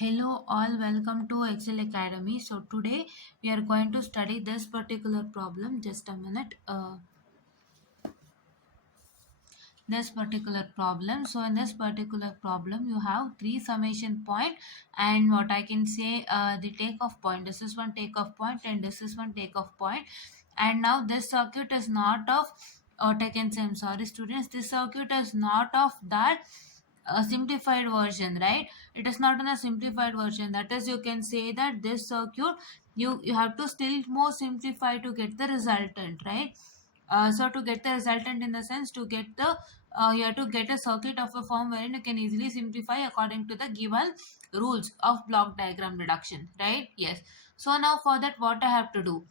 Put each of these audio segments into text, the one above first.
Hello all, welcome to Excel Academy. So today we are going to study this particular problem. Just a minute. This particular problem. So in this particular problem, you have three summation point and what I can say the takeoff point. This is one takeoff point and this is one takeoff point. And now this circuit is not of what I can say. I'm sorry, students. This circuit is not of that a simplified version, right? It is not in a simplified version. That is, you can say that this circuit you have to still more simplify to get the resultant, right? So to get the resultant, in the sense to get the you have to get a circuit of a form wherein you can easily simplify according to the given rules of block diagram reduction, right? Yes. So now for that, what I have to do?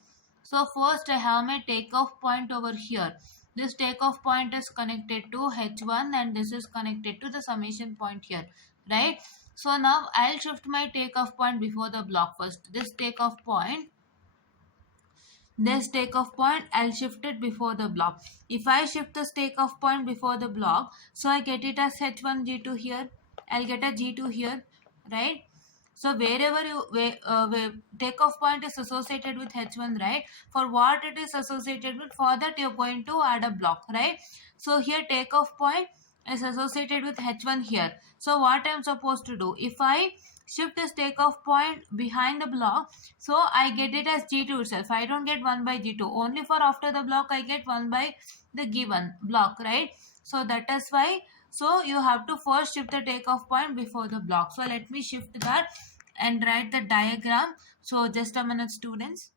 So first I have my takeoff point over here. This takeoff point is connected to H1 and this is connected to the summation point here, right? So now I'll shift my takeoff point before the block first. This takeoff point, I'll shift it before the block. If I shift this takeoff point before the block, so I get it as H1 G2 here. I'll get a G2 here, right? So wherever where takeoff point is associated with H1, right? For what it is associated with, for that you're going to add a block, right? So here takeoff point is associated with H1 here. So what I'm supposed to do? If I shift this takeoff point behind the block, so I get it as G2 itself. I don't get 1 by G2. Only for after the block I get 1 by the given block, right? So that is why. So you have to first shift the takeoff point before the block. So let me shift that and write the diagram. So just a minute, students.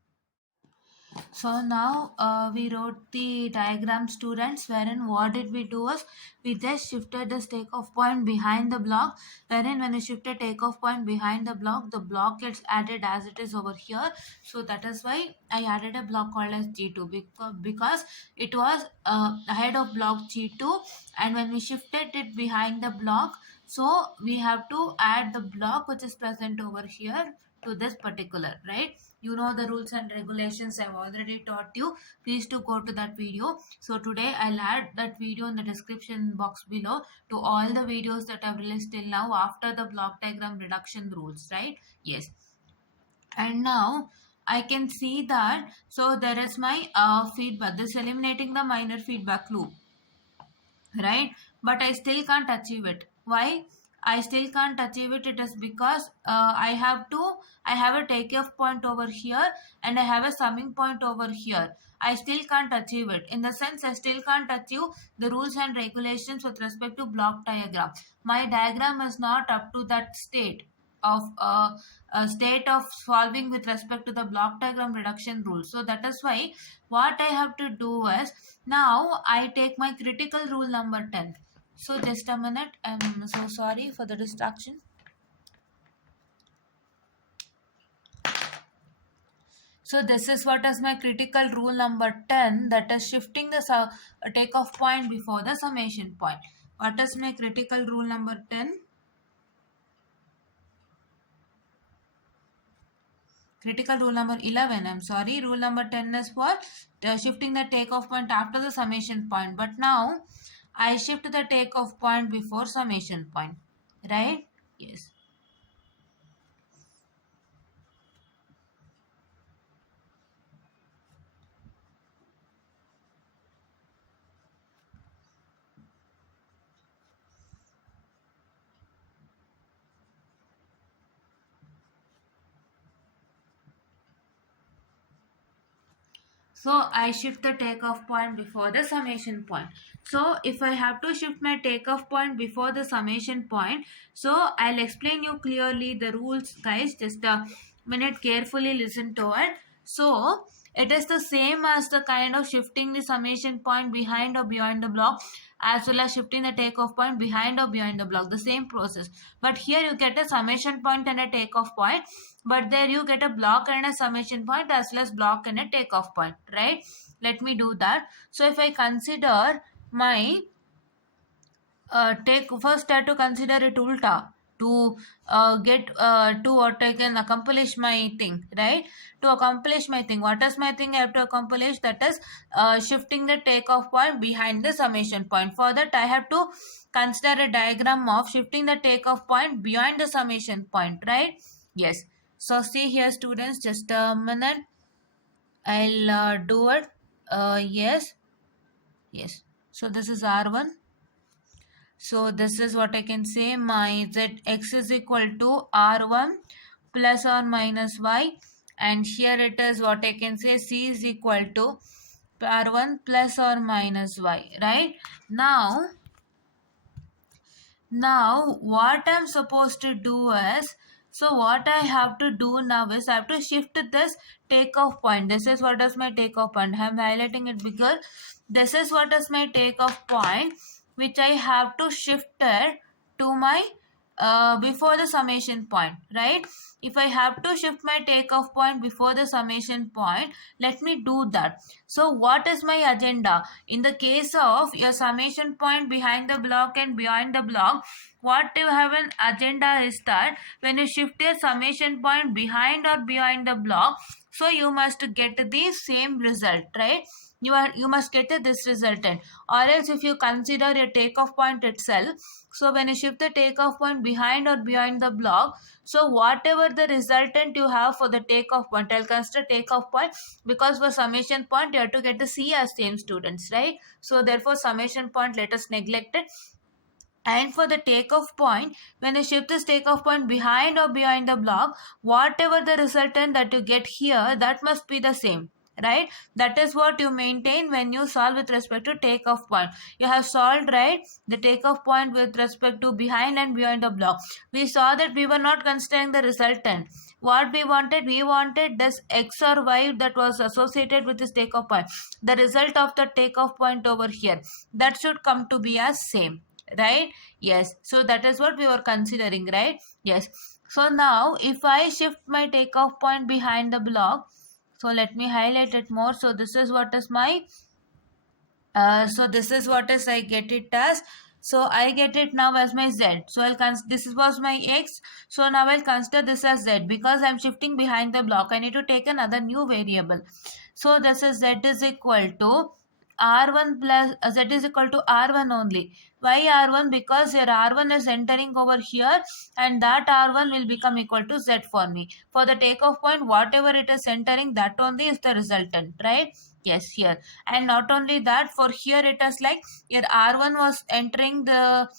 So now we wrote the diagram, students, wherein what did we do was we just shifted this takeoff point behind the block, wherein when you shift a takeoff point behind the block gets added as it is over here. So that is why I added a block called as G2 because it was ahead of block G2, and when we shifted it behind the block, so we have to add the block which is present over here to this particular, right? You know the rules and regulations, I've already taught you. Please to go to that video. So today I'll add that video in the description box below to all the videos that I've released till now after the block diagram reduction rules, right? Yes. And now I can see that, so there is my feedback, this eliminating the minor feedback loop, right? But I still can't achieve it. Why I still can't achieve it? It is because I have a takeoff point over here and I have a summing point over here. I still can't achieve it. In the sense, I still can't achieve the rules and regulations with respect to block diagram. My diagram is not up to that state of a state of solving with respect to the block diagram reduction rule. So that is why what I have to do is, now I take my critical rule number 10. So just a minute, I'm so sorry for the distraction. So this is what is my critical rule number 10, that is shifting the takeoff point before the summation point. What is my critical rule number 10? Critical rule number 11, I'm sorry. Rule number 10 is for shifting the takeoff point after the summation point. But now I shift the takeoff point before summation point, right? Yes. So I shift the takeoff point before the summation point. So if I have to shift my takeoff point before the summation point, so I'll explain you clearly the rules, guys. Just a minute, carefully listen to it. So it is the same as the kind of shifting the summation point behind or behind the block, as well as shifting the takeoff point behind or behind the block, the same process. But here you get a summation point and a takeoff point, but there you get a block and a summation point as well as block and a takeoff point, right? Let me do that. So if I consider my first I have to consider it ulta to get to what I can accomplish my thing, right? To accomplish my thing, what is my thing I have to accomplish? That is shifting the takeoff point behind the summation point. For that I have to consider a diagram of shifting the takeoff point beyond the summation point, right? Yes. So see here students, just a minute. I'll do it. Yes. Yes. So this is R1. So this is what I can say. My zx is equal to R1 plus or minus y. And here it is what I can say. C is equal to R1 plus or minus y. Right? Now what I'm supposed to do is, so what I have to do now is I have to shift this takeoff point. This is what is my takeoff point. I'm highlighting it because this is what is my takeoff point, which I have to shift it to my before the summation point, right? If I have to shift my takeoff point before the summation point, let me do that. So what is my agenda? In the case of your summation point behind the block and behind the block, what you have an agenda is that when you shift your summation point behind or behind the block, so you must get the same result, right? You must get this resultant, or else if you consider a takeoff point itself, so when you shift the takeoff point behind or behind the block, so whatever the resultant you have for the takeoff point, I'll consider takeoff point because for summation point you have to get the C as same students, right? So therefore summation point let us neglect it. And for the takeoff point, when you shift this takeoff point behind or behind the block, whatever the resultant that you get here, that must be the same, right? That is what you maintain when you solve with respect to takeoff point. You have solved, right, the takeoff point with respect to behind and behind the block. We saw that we were not considering the resultant. What we wanted this x or y that was associated with this takeoff point. The result of the takeoff point over here, that should come to be as same, right? Yes, so that is what we were considering, right? Yes. So now if I shift my takeoff point behind the block, so let me highlight it more. So this is what is my so this is what is I get it as. So I get it now as my z. So this was my x. So now I'll consider this as z because I'm shifting behind the block. I need to take another new variable. So this is z is equal to R1 plus z is equal to R1 only. Why R1? Because your R1 is entering over here and that R1 will become equal to Z for me. For the takeoff point, whatever it is entering, that only is the resultant, right? Yes, here. And not only that, for here it is like your R1 was entering the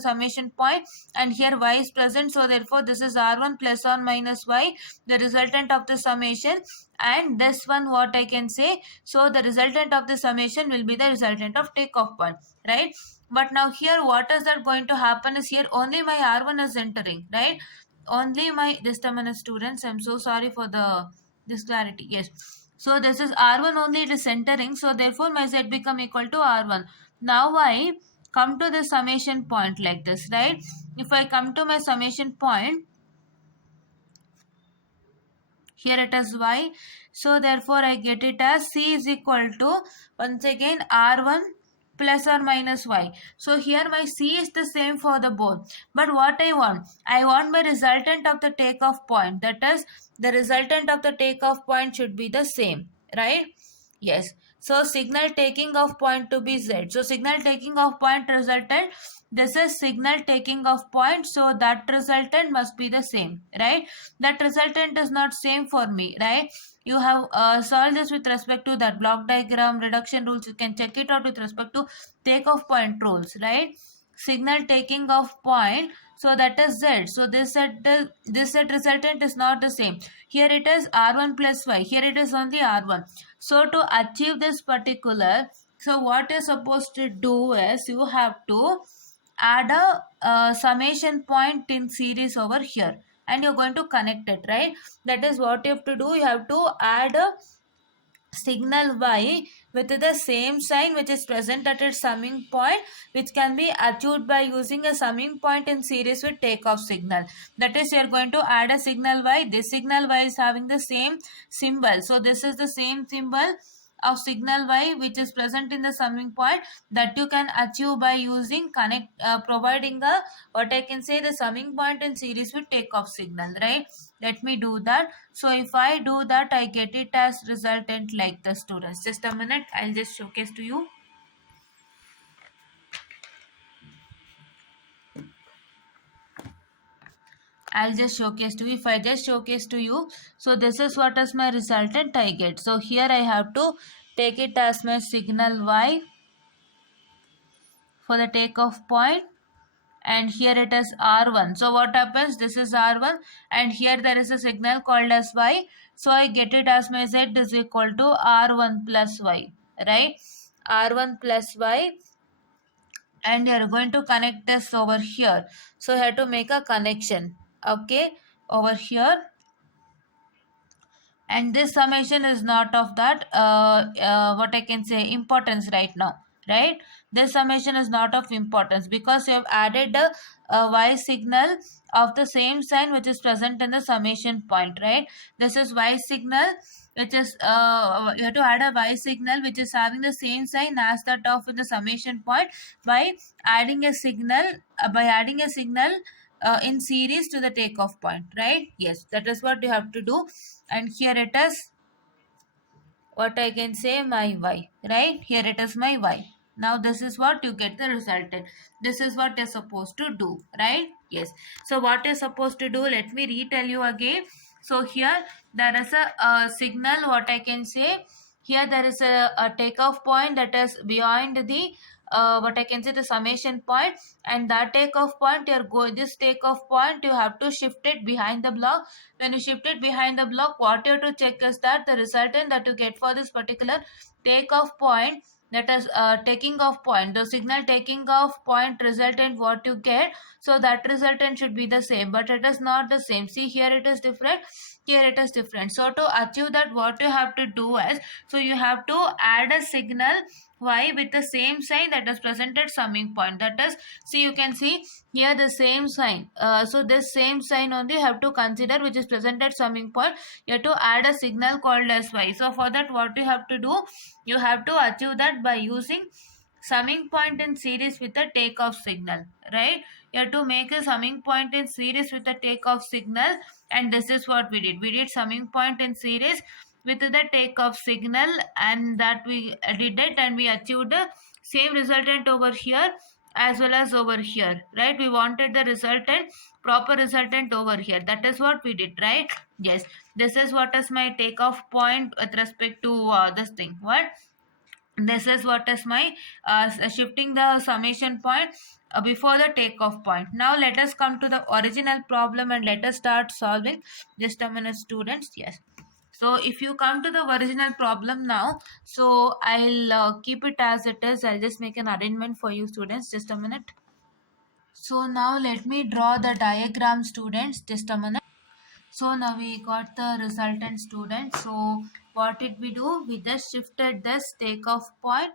summation point and here Y is present. So therefore this is R1 plus or minus Y, the resultant of the summation. And this one what I can say, so the resultant of the summation will be the resultant of takeoff point, right? But now here what is that going to happen is here only my R1 is entering, right? Only my, just a minute students, I'm so sorry for the this clarity. Yes, so this is R1 only, it is entering, so therefore my Z become equal to R1. Now I come to the summation point like this, right? If I come to my summation point, here it is y, so therefore I get it as C is equal to once again R1 plus or minus y. So here my C is the same for the both, but what I want my resultant of the takeoff point, that is the resultant of the takeoff point should be the same, right? Yes. So signal taking off point to be Z. So signal taking off point resultant, this is signal taking off point, so that resultant must be the same, right? That resultant is not same for me, right? You have solved this with respect to that block diagram reduction rules. You can check it out with respect to takeoff point rules, right? Signal taking off point, so that is Z. So this set resultant is not the same. Here it is R1 plus Y. Here it is only R1. So to achieve this particular, so what you're supposed to do is you have to add a summation point in series over here and you're going to connect it, right? That is what you have to do. You have to add a signal y with the same sign which is present at its summing point, which can be achieved by using a summing point in series with takeoff signal. That is, you are going to add a signal y. This signal y is having the same symbol, so this is the same symbol of signal y which is present in the summing point, that you can achieve by using providing a, what I can say, the summing point in series with takeoff signal, right? Let me do that. So if I do that, I get it as resultant like the students. Just a minute, I'll just showcase to you. I'll just showcase to you. If I just showcase to you, so this is what is my resultant I get. So here I have to take it as my signal y for the takeoff point, and here it is R1. So what happens? This is R1 and here there is a signal called as Y. So I get it as my Z is equal to R1 plus Y, right? R1 plus Y, and you are going to connect this over here. So you have to make a connection, okay, over here. And this summation is not of that what I can say importance right now, right? This summation is not of importance because you have added a y signal of the same sign which is present in the summation point, right? This is y signal which is you have to add a y signal which is having the same sign as that of the summation point by adding a signal in series to the takeoff point, right? Yes, that is what you have to do. And here it is what I can say my y, right? Here it is my y. Now this is what you get the resultant. This is what you're supposed to do, right? Yes. So what you're supposed to do, let me retell you again. So here there is a signal, what I can say. Here there is a takeoff point that is beyond the what I can say the summation point, and that takeoff point you're going this takeoff point you have to shift it behind the block. When you shift it behind the block, what you have to check is that the resultant that you get for this particular takeoff point, that is taking off point, the signal taking off point resultant what you get, so that resultant should be the same, but it is not the same. See, here it is different, here it is different. So to achieve that, what you have to do is, so you have to add a signal y with the same sign that is present at summing point. That is, see, you can see here the same sign. So this same sign only you have to consider which is present at summing point. You have to add a signal called as y. So for that, what you have to do, you have to achieve that by using summing point in series with a takeoff signal, right? You have to make a summing point in series with a takeoff signal, and this is what we did. We did summing point in series with the takeoff signal, and that we did it, and we achieved the same resultant over here as well as over here, right? We wanted the resultant, proper resultant over here. That is what we did, right? Yes, this is what is my takeoff point with respect to this thing. What? This is what is my shifting the summation point before the takeoff point. Now let us come to the original problem and let us start solving. Just a minute, students. Yes. So if you come to the original problem now, so I'll keep it as it is. I'll just make an arrangement for you, students. Just a minute. So now let me draw the diagram, students. Just a minute. So now we got the resultant, student. So what did we do? We just shifted this takeoff point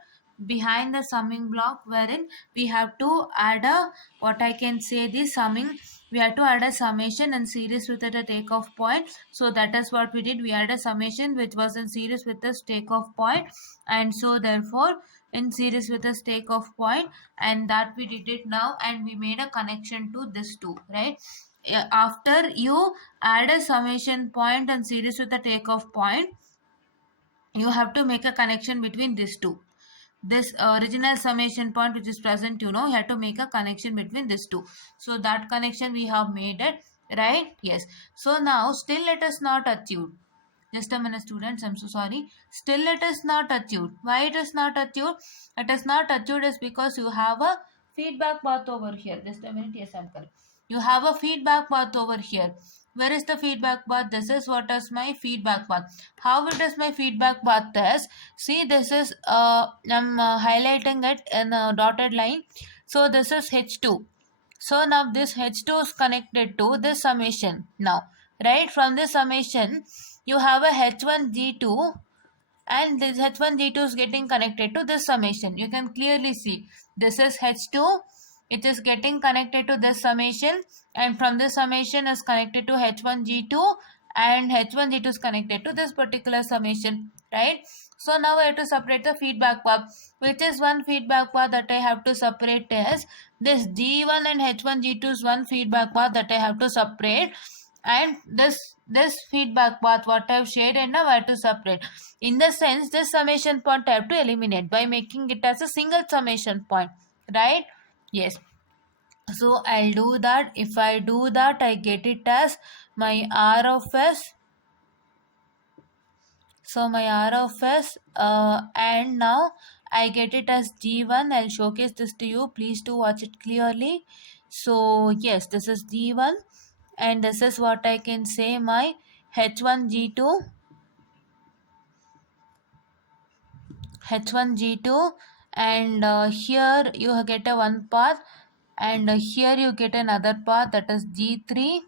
behind the summing block, wherein we have to add a, what I can say, the summing, we have to add a summation in series with the takeoff point. So that is what we did. We had a summation which was in series with this takeoff point, and so therefore in series with this takeoff point, and that we did it now, and we made a connection to this two, right? After you add a summation point and series with the takeoff point, you have to make a connection between these two. This original summation point which is present, you have to make a connection between these two. So that connection we have made it, right? Yes. So now still it is not achieved. Just a minute, students. I'm so sorry. Still it is not achieved. Why it is not achieved? It is not achieved is because you have a feedback path over here. Just a minute. Yes, I'm correct. You have a feedback path over here. Where is the feedback path? This is what is my feedback path. How it is my feedback path is, see, this is I'm highlighting it in a dotted line. So this is H2. So now this H2 is connected to this summation. Now, right from this summation, you have a H1G2, and this H1G2 is getting connected to this summation. You can clearly see this is H2. It is getting connected to this summation, and from this summation is connected to H1G2, and H1G2 is connected to this particular summation, right? So now I have to separate the feedback path. Which is one feedback path that I have to separate is this G1, and H1G2 is one feedback path that I have to separate, and this feedback path what I have shared, and now I have to separate. In the sense, this summation point I have to eliminate by making it as a single summation point, right? Yes. So I'll do that. If I do that, I get it as my R of S. So my R of S, and now I get it as G1. I'll showcase this to you. Please do watch it clearly. So yes, this is G1, and this is what I can say my H1 G2, H1 G2, and here you get a one path, and here you get another path, that is G3.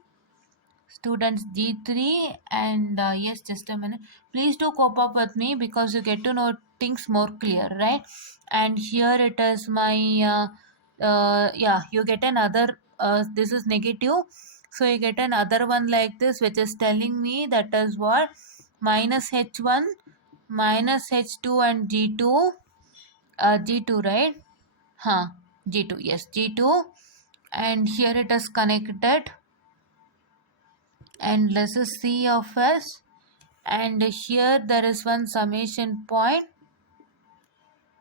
Students G3, and yes, just a minute, please do cope up with me because you get to know things more clear, right? And here it is my yeah, you get another this is negative, so you get another one like this, which is telling me that is what, minus H1 minus H2 and G2, G2, right? Huh, G2, yes, G2, and here it is connected, and this is C of S, and here there is one summation point,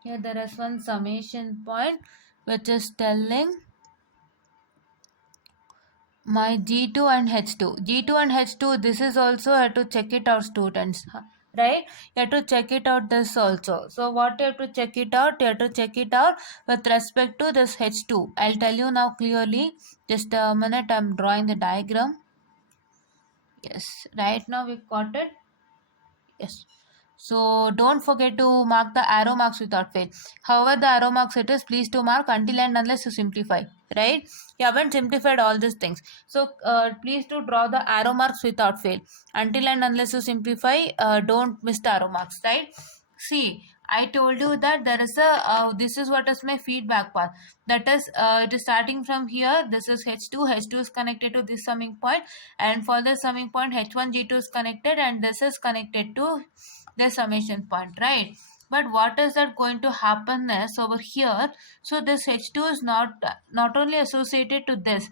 here there is one summation point which is telling my G2 and H2. G2 and H2, this is also, I have to check it out, students, right? You have to check it out this also. So what you have to check it out? You have to check it out with respect to this H2. I'll tell you now clearly. Just a minute, I'm drawing the diagram. Yes, right now we got it. Yes. So don't forget to mark the arrow marks without fail. However, the arrow marks it is, please to mark until and unless you simplify. Right? You haven't simplified all these things. So please to draw the arrow marks without fail. Until and unless you simplify, don't miss the arrow marks. Right? See, I told you that there is a this is what is my feedback path. That is it is starting from here. This is H2. H2 is connected to this summing point, and for the summing point H1 G2 is connected, and this is connected to the summation point, right? But what is that going to happen is over here, so this H2 is not only associated to this,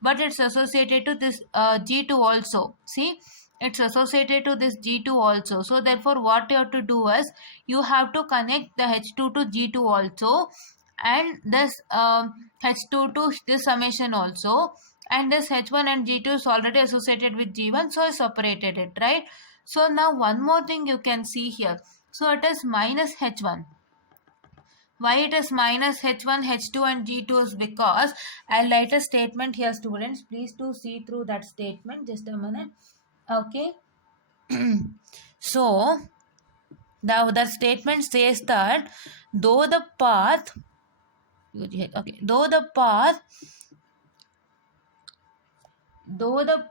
but it's associated to this G2 also. See, it's associated to this G2 also. So therefore what you have to do is you have to connect the H2 to G2 also, and this H2 to this summation also, and this H1 and G2 is already associated with G1, so I separated it, right? So now one more thing you can see here. So it is minus H1. Why it is minus H1, H2 and G2 is because I'll write a statement here, students. Please do see through that statement. Just a minute. Okay. So now the statement says that though the path okay, though the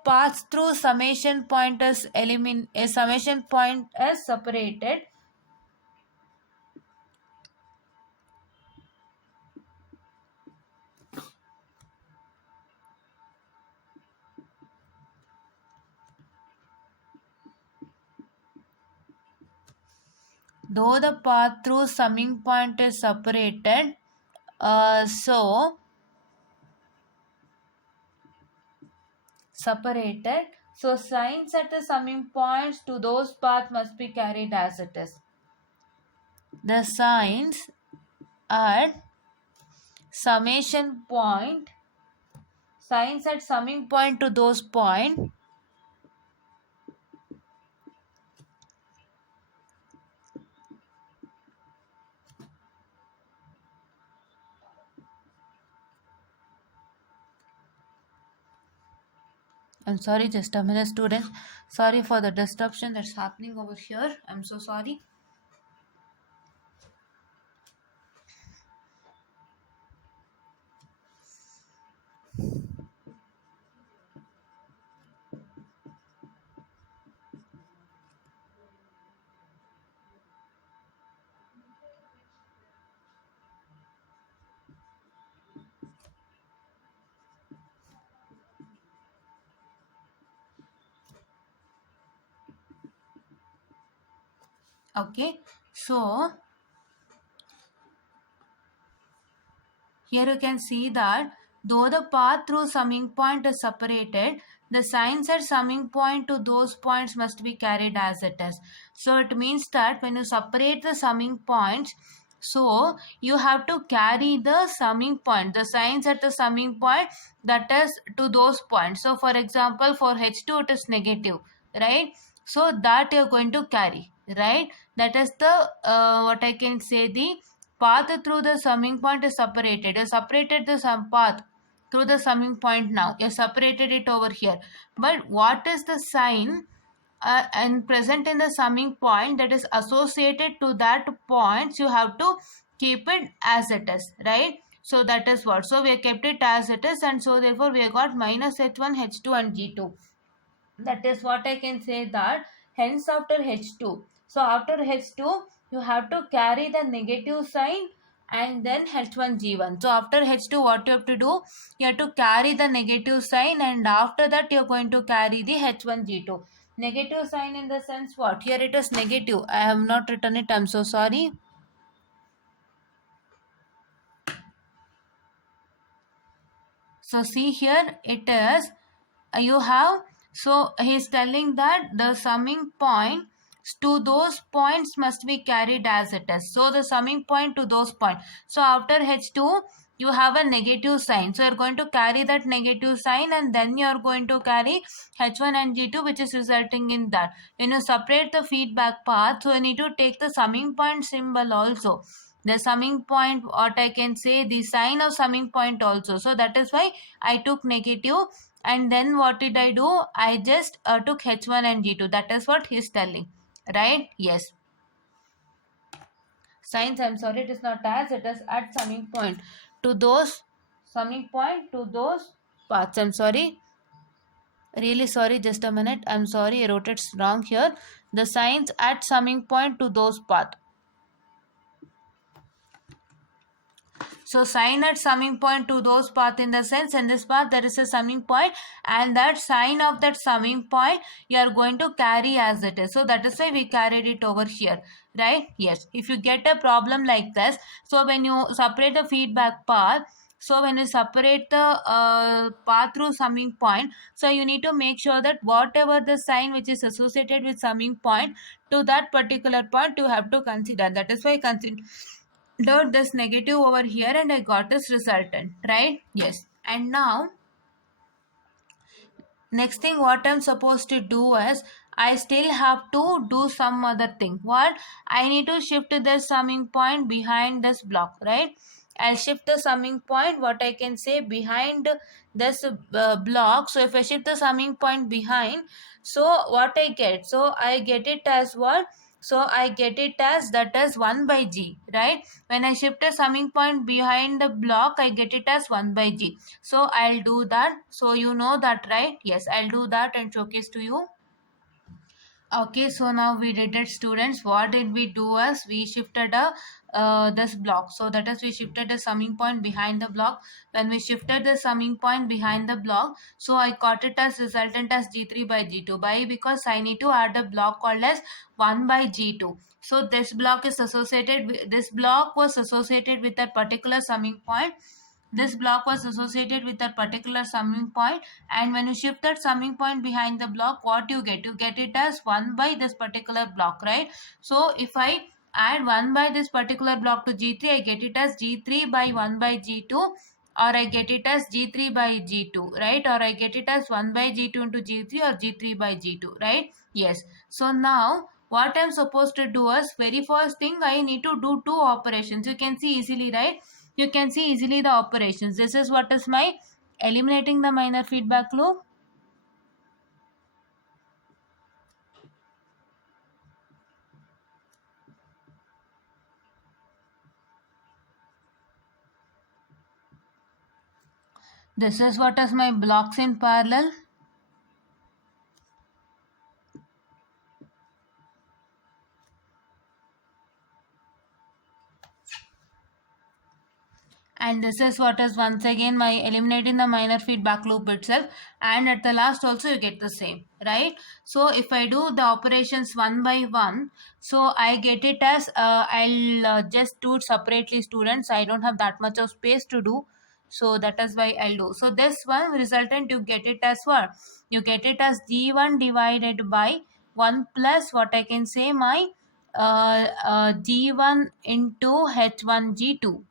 path through summation point is a summation point is separated, though the path through summing point is separated, so signs at the summing points to those paths must be carried as it is. The signs at summation point, signs at summing point to those point I'm sorry, just a minute, students. Sorry for the disruption that's happening over here. I'm so sorry. Okay, so here you can see that though the path through summing point is separated, the signs at summing point to those points must be carried as it is. So it means that when you separate the summing points, So you have to carry the summing point, the signs at the summing point, that is to those points. So for example, for H2 it is negative, right? So that you're going to carry, right? That is the what I can say, the path through the summing point is separated. You separated the sum path through the summing point. Now you separated it over here, but what is the sign and present in the summing point that is associated to that points? You have to keep it as it is, right? So that is what, so we kept it as it is, and so therefore we have got minus h1, h2 and g2. That is what I can say, that hence after h2, so after h2 you have to carry the negative sign and then h1 g1. So after h2 what you have to do, you have to carry the negative sign, and after that you are going to carry the h1 g2. Negative sign in the sense what, here it is negative, I have not written it, I'm so sorry. So see here it is, you have, so he is telling that the summing point to those points must be carried as it is. So the summing point to those points. So after H2 you have a negative sign. So you are going to carry that negative sign, and then you are going to carry H1 and G2, which is resulting in that. When you separate the feedback path, so you need to take the summing point symbol also. The summing point, what I can say, the sign of summing point also. So that is why I took negative, and then what did I do? I just took H1 and G2. That is what he is telling, right? Yes. Signs, I'm sorry, it is not as, it is at summing point to those, summing point to those paths. I'm sorry, really sorry, just a minute, I'm sorry, I wrote it wrong here. The signs at summing point to those paths. So sign at summing point to those path, in the sense in this path there is a summing point, and that sign of that summing point you are going to carry as it is. So that is why we carried it over here, right? Yes. If you get a problem like this, so when you separate the feedback path, so when you separate the path through summing point, so you need to make sure that whatever the sign which is associated with summing point to that particular point you have to consider. That is why consider this negative over here, and I got this resultant, right? Yes. And now next thing what I'm supposed to do is, I still have to do some other thing. What? I need to shift the summing point behind this block, right? I'll shift the summing point, what I can say, behind this block. So if I shift the summing point behind, so what I get? So I get it as what? So I get it as, that is 1 by g, right? When I shift a summing point behind the block, I get it as 1 by g. So I'll do that. So you know that, right? Yes, I'll do that and showcase to you. Okay, so now we did it, students. What did we do is, we shifted a this block. So that is, we shifted the summing point behind the block. When we shifted the summing point behind the block, so I got it as resultant as g3 by g2. Why? Because I need to add a block called as 1 by g2. So this block is associated with, this block was associated with that particular summing point. This block was associated with that particular summing point, and when you shift that summing point behind the block, what you get? You get it as 1 by this particular block, right? So if I add 1 by this particular block to G3, I get it as G3 by 1 by G2, or I get it as G3 by G2, right? Or I get it as 1 by G2 into G3, or G3 by G2, right? Yes. So now what I'm supposed to do is, very first thing, I need to do two operations. You can see easily, right? You can see easily the operations. This is what is my eliminating the minor feedback loop. This is what is my blocks in parallel. And this is what is once again my eliminating the minor feedback loop itself, and at the last also you get the same, right? So if I do the operations one by one, so I get it as I'll just do it separately, students. I don't have that much of space to do, so that is why I'll do. So this one resultant, you get it as what? You get it as g1 divided by 1 plus what I can say, my G1 into H1 G2,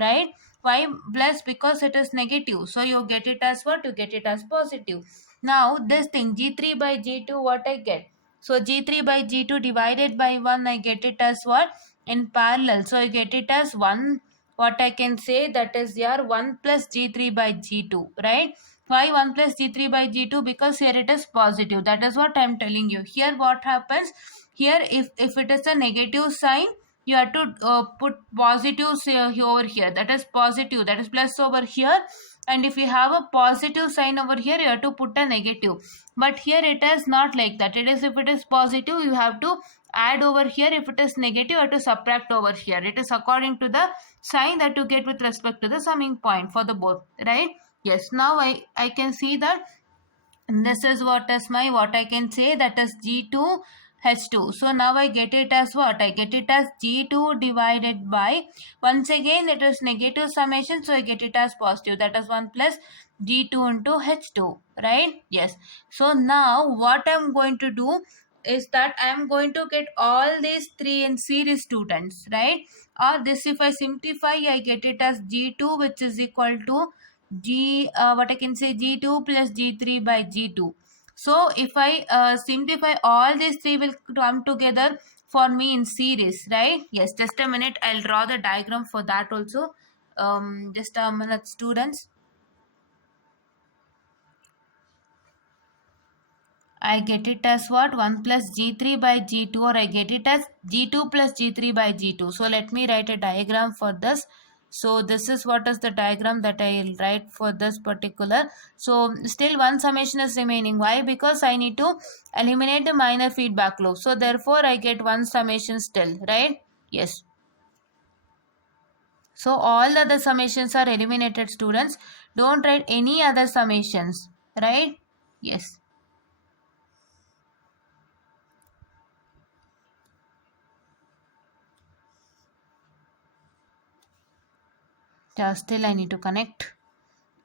right? Why plus? Because it is negative, so you get it as what? You get it as positive. Now this thing G3 by G2, what I get? So G3 by G2 divided by 1, I get it as what? In parallel, so I get it as 1. What I can say, that is here 1 plus G3 by G2, right? Why 1 plus G3 by G2? Because here it is positive. That is what I am telling you. Here what happens? Here if it is a negative sign, you have to put positive over here. That is positive. That is plus over here. And if you have a positive sign over here, you have to put a negative. But here it is not like that. It is, if it is positive, you have to add over here. If it is negative, you have to subtract over here. It is according to the sign that you get with respect to the summing point for the both, right? Yes, now I can see that this is what is my, what I can say, that is G2 H2. So now I get it as what? I get it as G2 divided by, once again it is negative summation, so I get it as positive. That is 1 plus G2 into H2, right? Yes. So now what I am going to do is that I am going to get all these three in series, students, right? Or this, if I simplify, I get it as G2, which is equal to what I can say, G2 plus G3 by G2. So if I simplify, all these three will come together for me in series, right? Yes, just a minute, I'll draw the diagram for that also. Just a minute, students. I get it as what? 1 plus G3 by G2, or I get it as G2 plus G3 by G2. So let me write a diagram for this. So this is what is the diagram that I will write for this particular. So still one summation is remaining. Why? Because I need to eliminate the minor feedback loop. So therefore I get one summation still, right? Yes. So all the other summations are eliminated, students. Don't write any other summations, right? Yes. Still I need to connect.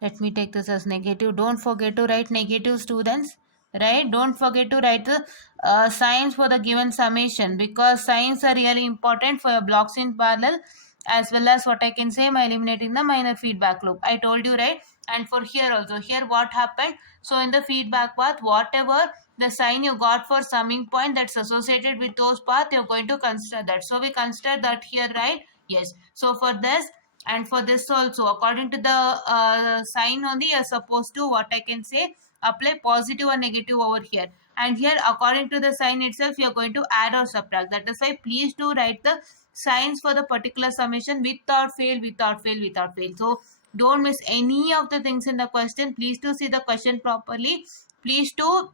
Let me take this as negative. Don't forget to write negative, students, right? Don't forget to write the signs for the given summation, because signs are really important for your blocks in parallel, as well as what I can say, by eliminating the minor feedback loop. I told you, right? And for here also, here what happened? So in the feedback path, whatever the sign you got for summing point that's associated with those path, you're going to consider that. So we consider that here, right? Yes. So for this and for this also, according to the sign only, you're supposed to, what I can say, apply positive or negative over here. And here, according to the sign itself, you're going to add or subtract. That is why please do write the signs for the particular summation without fail, without fail, without fail. So don't miss any of the things in the question. Please to see the question properly. Please to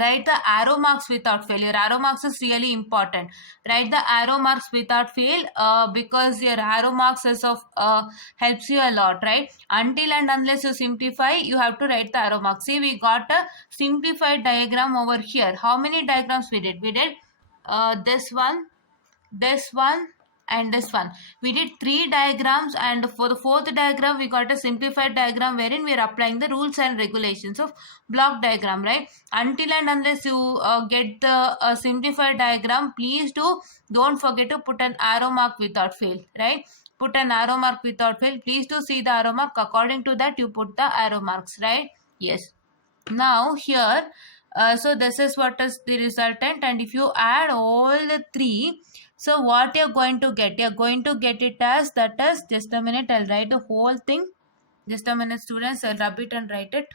write the arrow marks without fail. Your arrow marks is really important. Write the arrow marks without fail, because your arrow marks is of helps you a lot, right? Until and unless you simplify, you have to write the arrow marks. See, we got a simplified diagram over here. How many diagrams we did? We did this one and this one. We did 3 diagrams, and for the 4th diagram we got a simplified diagram wherein we are applying the rules and regulations of block diagram, right? Until and unless you get the simplified diagram, please don't forget to put an arrow mark without fail, right? Put an arrow mark without fail. Please to see the arrow mark. According to that, you put the arrow marks, right? Yes. Now here, so this is what is the resultant, and if you add all the 3, so what you're going to get? You're going to get it as, that is, just a minute, I'll write the whole thing. Just a minute, students, I'll rub it and write it.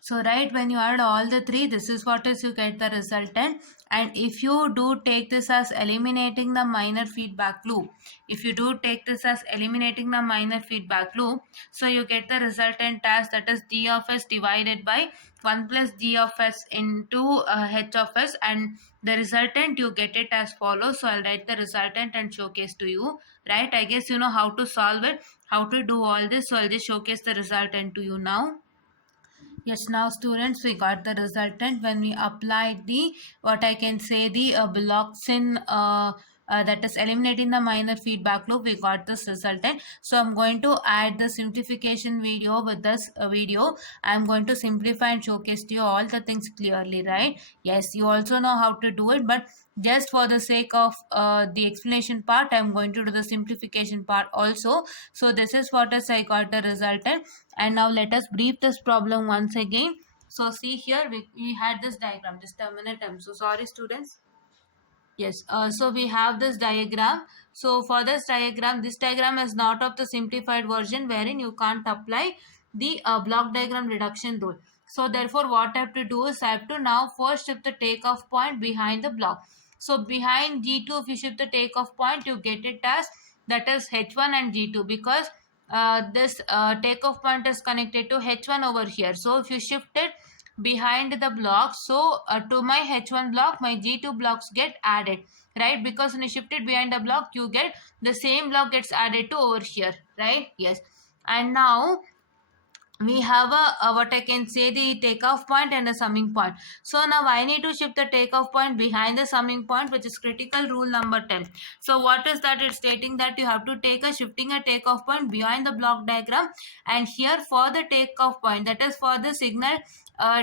So right, when you add all the 3, this is what is you get the resultant. And if you do take this as eliminating the minor feedback loop, if you do take this as eliminating the minor feedback loop, so you get the resultant as, that is g of s divided by 1 plus g of s into h of s, and the resultant you get it as follows. So I'll write the resultant and showcase to you, right? I guess you know how to solve it, how to do all this, so I'll just showcase the resultant to you now. Yes, now students, we got the resultant when we applied the, what I can say, the blocks in that is eliminating the minor feedback loop, we got this resultant. So I'm going to add the simplification video with this video. I'm going to simplify and showcase to you all the things clearly, right? Yes, you also know how to do it, but just for the sake of the explanation part, I'm going to do the simplification part also. So this is what is I got the resultant. And now let us brief this problem once again. So see here, we had this diagram. Just a minute, I'm so sorry students. Yes, so we have this diagram. So for this diagram is not of the simplified version wherein you can't apply the block diagram reduction rule. So therefore what I have to do is I have to now first shift the takeoff point behind the block. So behind G2, if you shift the takeoff point, you get it as that is H1 and G2, because this takeoff point is connected to H1 over here. So if you shift it behind the block, so to my H1 block, my G2 blocks get added, right? Because when you shift it behind the block, you get the same block gets added to over here, right? Yes. And now we have a what I can say, the takeoff point and a summing point. So now I need to shift the takeoff point behind the summing point, which is critical rule number 10. So what is that? It's stating that you have to take a shifting a takeoff point behind the block diagram, and here for the takeoff point, that is for the signal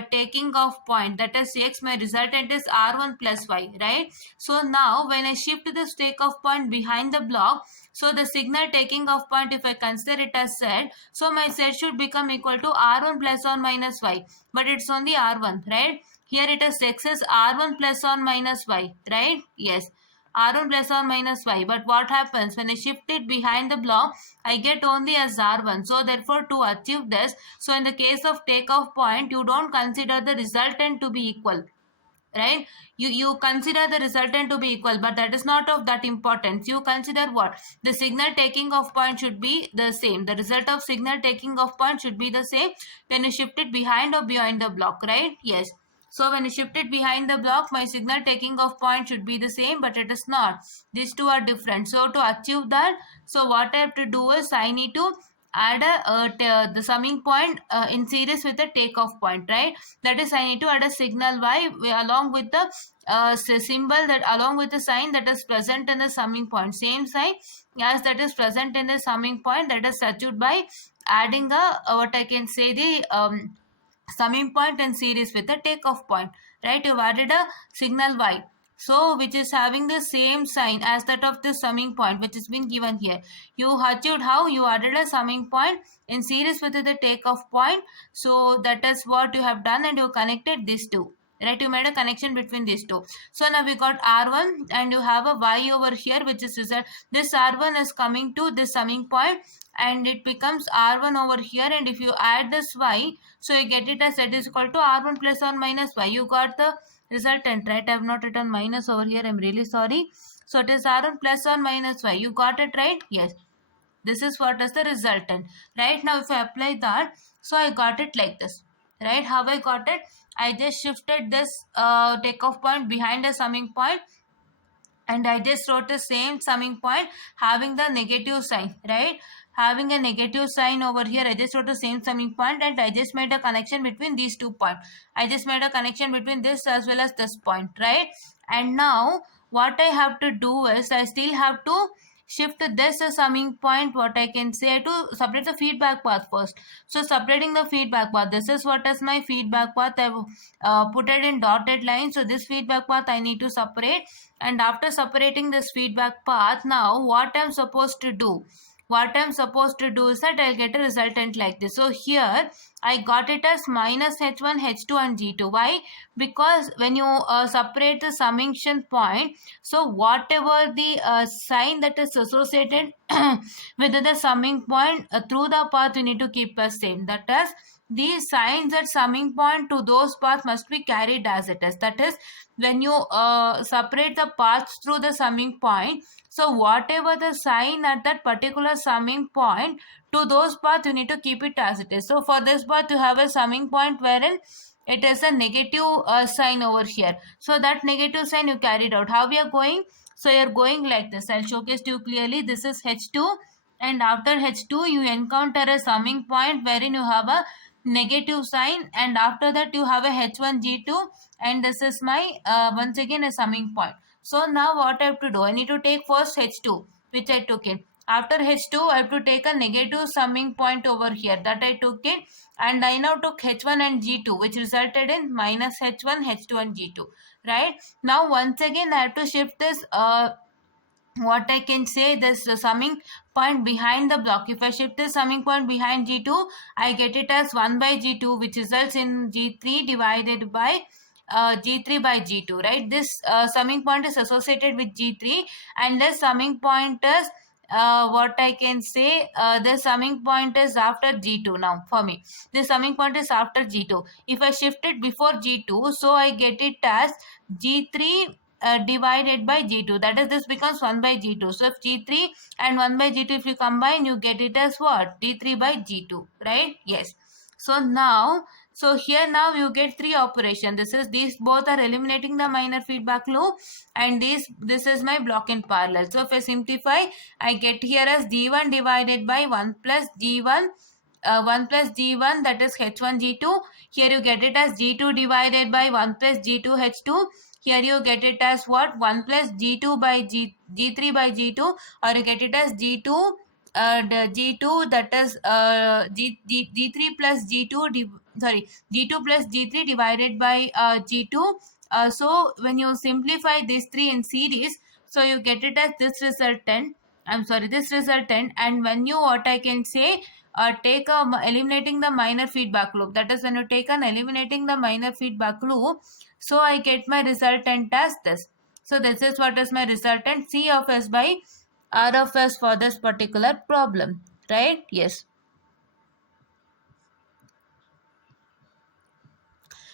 taking off point, that is x, my resultant is r1 plus y, right? So now when I shift this takeoff point behind the block, so the signal taking off point, if I consider it as z, so my z should become equal to r1 plus or minus y, but it's only r1, right? Here it is x is r1 plus or minus y, right? Yes, r1 plus or minus y. But what happens when I shift it behind the block, I get only as r1. So therefore to achieve this, so in the case of takeoff point, you don't consider the resultant to be equal, right? You consider the resultant to be equal, but that is not of that importance. You consider what? The signal taking off point should be the same. The result of signal taking off point should be the same when you shift it behind or behind the block, right? Yes. So when you shift it behind the block, my signal taking off point should be the same, but it is not. These two are different. So to achieve that, so what I have to do is I need to add the summing point in series with the takeoff point, right? That is, I need to add a signal y along with the symbol, that along with the sign that is present in the summing point, same sign as that is present in the summing point, that is achieved by adding a what I can say, the summing point in series with the takeoff point, right? You've added a signal y, so which is having the same sign as that of the summing point, which has been given here. You achieved how? You added a summing point in series with the takeoff point. So that is what you have done, and you connected these two, right? You made a connection between these two. So now we got r1, and you have a y over here, which is result. This r1 is coming to this summing point, and it becomes r1 over here, and if you add this y, so you get it as z is equal to r1 plus or minus y. You got the resultant, right? I have not written minus over here, I'm really sorry. So it is r1 plus or minus y. You got it, right? Yes, this is what is the resultant. Right now if I apply that, so I got it like this, right? How I got it? I just shifted this takeoff point behind a summing point, and I just wrote the same summing point having the negative sign, right? Having a negative sign over here, I just wrote the same summing point, and I just made a connection between these 2 points. I just made a connection between this as well as this point, right? And now what I have to do is I still have to shift this summing point, what I can say, to separate the feedback path first. So separating the feedback path, this is what is my feedback path. I've put it in dotted line. So this feedback path I need to separate, and after separating this feedback path, now what I'm supposed to do? What I'm supposed to do is that I'll get a resultant like this. So here I got it as minus h1, h2 and g2. Why? Because when you separate the summation point, so whatever the sign that is associated with the summing point through the path, you need to keep the same. That is, the signs at summing point to those paths must be carried as it is. That is, when you separate the paths through the summing point, so whatever the sign at that particular summing point, to those paths you need to keep it as it is. So for this path you have a summing point wherein it is a negative sign over here. So that negative sign you carried out. How we are going? So you are going like this. I'll showcase to you clearly. This is H2, and after H2 you encounter a summing point wherein you have a negative sign, and after that you have a H1 G2, and this is my once again a summing point. So now what I have to do, I need to take first H2, which I took in. After H2, I have to take a negative summing point over here, that I took it, and I now took H1 and G2, which resulted in minus H1, H2 and G2, right? Now once again I have to shift this what I can say, this summing point behind the block. If I shift the summing point behind G2, I get it as 1 by G2, which results in G3 divided by G3 by G2, right? This summing point is associated with G3, and the summing point is what I can say, the summing point is after G2 now for me. The summing point is after G2. If I shift it before G2, so I get it as G3 divided by G2. That is, this becomes 1 by G2. So if G3 and 1 by G2, if you combine, you get it as what? G3 by G2, right? Yes. So now, so here now you get three operations. This is, these both are eliminating the minor feedback loop, and this is my block in parallel. So if I simplify, I get here as G1 divided by 1 plus G1, 1 plus G1, that is H1 G2. Here you get it as G2 divided by 1 plus G2 H2. Here you get it as what? 1 plus G2 by G3 by G2, or you get it as G2 the G2, that is G3 plus G2 G2 plus G3 divided by G2. So when you simplify these three in series, so you get it as this resultant. I'm sorry, this resultant. And when you, what I can say, take a eliminating the minor feedback loop, that is when you take an eliminating the minor feedback loop, so I get my resultant as this. So this is what is my resultant, C of S by R of S for this particular problem, right? Yes.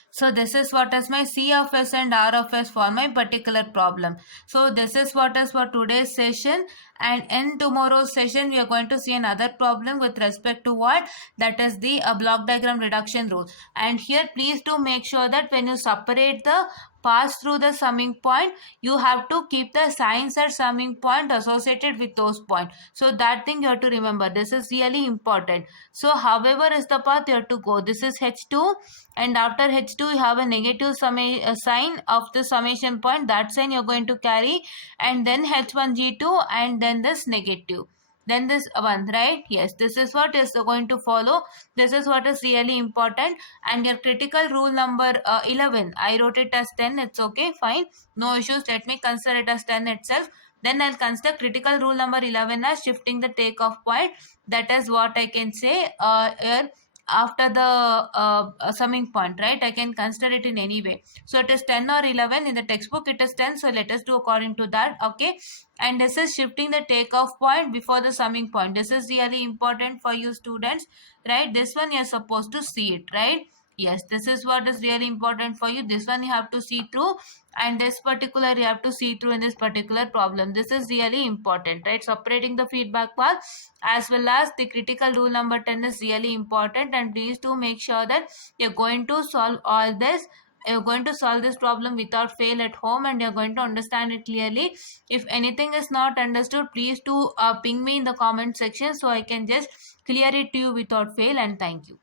So this is what is my C of S and R of S for my particular problem. So this is what is for today's session, and in tomorrow's session we are going to see another problem with respect to what? That is the block diagram reduction rule. And here please do make sure that when you separate the pass through the summing point, you have to keep the signs at summing point associated with those points. So that thing you have to remember. This is really important. So however is the path you have to go. This is H2, and after H2 you have a negative sign of the summation point. That sign you're going to carry, and then H1 G2, and then this negative, then this one, right? Yes, this is what is going to follow. This is what is really important. And your critical rule number 11, I wrote it as 10. It's okay, fine, no issues. Let me consider it as 10 itself. Then I'll consider critical rule number 11 as shifting the takeoff point. That is what I can say here after the summing point, right? I can consider it in any way. So it is 10 or 11. In the textbook it is 10, so let us do according to that. Okay, and this is shifting the takeoff point before the summing point. This is really important for you students, right? This one you're supposed to see it, right? Yes, this is what is really important for you. This one you have to see through, and this particular you have to see through in this particular problem. This is really important, right? Separating the feedback path as well as the critical rule number 10 is really important. And please do make sure that you're going to solve all this. You're going to solve this problem without fail at home, and you're going to understand it clearly. If anything is not understood, please do ping me in the comment section so I can just clear it to you without fail. And thank you.